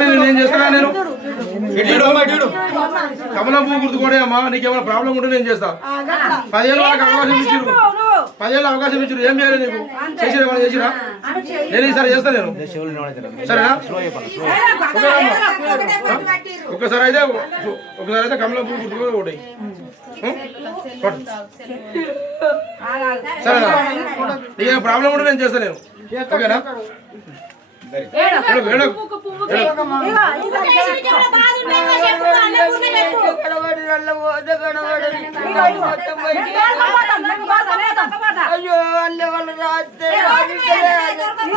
నేను ఏం చేస్తానా నేను? కమలం పువ్వు గుర్తుకోడే అమ్మా నీకేమైనా ప్రాబ్లం ఉంటే నేను చేస్తా. పదిహేను వాళ్ళకి అవకాశం ఇచ్చిరు పదిహేను అవకాశం ఇచ్చిరు ఏం చేయాలి నీకు? చేసిరా ఏమైనా చేసిరా? నేను ఈసారి చేస్తా నేను. సరేనా? ఒకసారి అయితే ఒకసారి అయితే కమలం పువ్వు గుర్తుకో ఒకటి సరేనా? నీకేమైనా ప్రాబ్లం ఉంటే నేను చేస్తా నేను. ఓకేనా? ఏడు,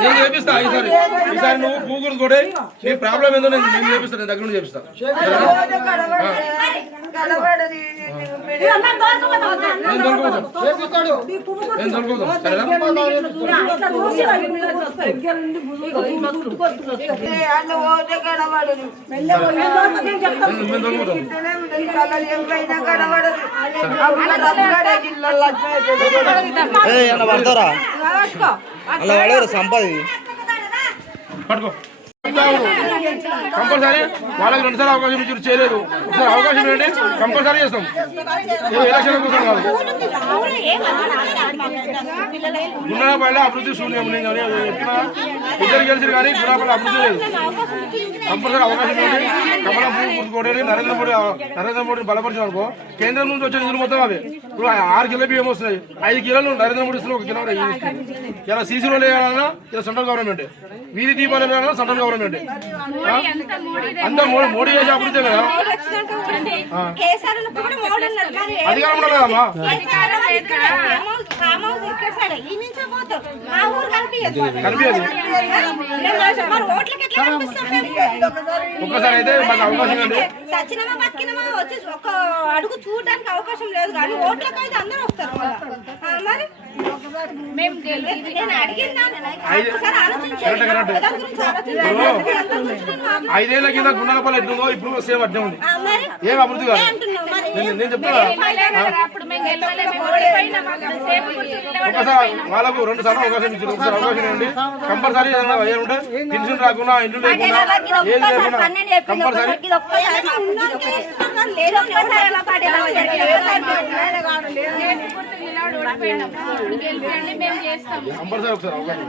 నేను చేపిస్తా ఈసారి ఈసారి నువ్వు పూగురు కూడా నీ ప్రాబ్లం ఏందో నేను నేను చేపిస్తా నేను దగ్గర నుండి చేపిస్తా. నేను నేను సరేనా మేము దొరకపోతాం పడతారా? అలా పడేరు సంపది. పట్టుకో. కంపల్సరీ వాళ్ళకి రెండు సార్లు అవకాశం ఇచ్చి చేయలేదు. ఒకసారి అవకాశం ఇవ్వండి కంపల్సరీ చేస్తాం. ఎలక్షన్ కోసం కాదు. గుండాపల్లి అభివృద్ధి శూన్యం. నేను కానీ చెప్పినా ఇద్దరు గెలిచారు కానీ గుండాపల్లి అభివృద్ధి లేదు. కంపల్సరీ అవకాశం ఇవ్వండి కమలం పువ్వు గుర్తుకోవడానికి నరేంద్ర మోడీ నరేంద్ర మోడీని బలపరిచాం అనుకో. కేంద్రం నుంచి వచ్చే నిధులు మొత్తం అవే. ఇప్పుడు ఆరు కిలో బియ్యం వస్తున్నాయి. ఐదు కిలోలు నరేంద్ర మోడీ ఇస్తున్న ఒక కిలో. ఇలా సీసీ రోడ్ వేయాలన్నా ఇలా సెంట్రల్ గవర్నమెంట్. వీధి దీపాలు వేయాలన్నా సెంట్రల్ గవర్నమెంట్. అంతా మోడీ మోడీ చేసే అభివృద్ధి కదా అధికారం ఉండదు కదమ్మా? కనిపించదు. ఒక్కసారి అయితే మాకు అవకాశం సచ్చినమా బతికినమా వచ్చి ఒక అడుగు చూడడానికి అవకాశం లేదు కానీ ఓట్లకు అయితే అందరూ వస్తారు మరి? మేము నేను. ఐదేళ్ళ కింద గుండెలపల్లి ఎట్లుందో ఇప్పుడు సేమ్ అట్నే ఉంది. ఏం అభివృద్ధి కాదు నేను నేను వాళ్ళకు రెండు సార్లు అవకాశం ఇచ్చారు ఒకసారి అవకాశం ఇవ్వండి. కంపల్సరీ ఉంటే పెన్షన్ రాకుండా ఇల్లు లేకుండా ఏది లేకుండా కంపల్సరీ. ఒకసారి అవకాశం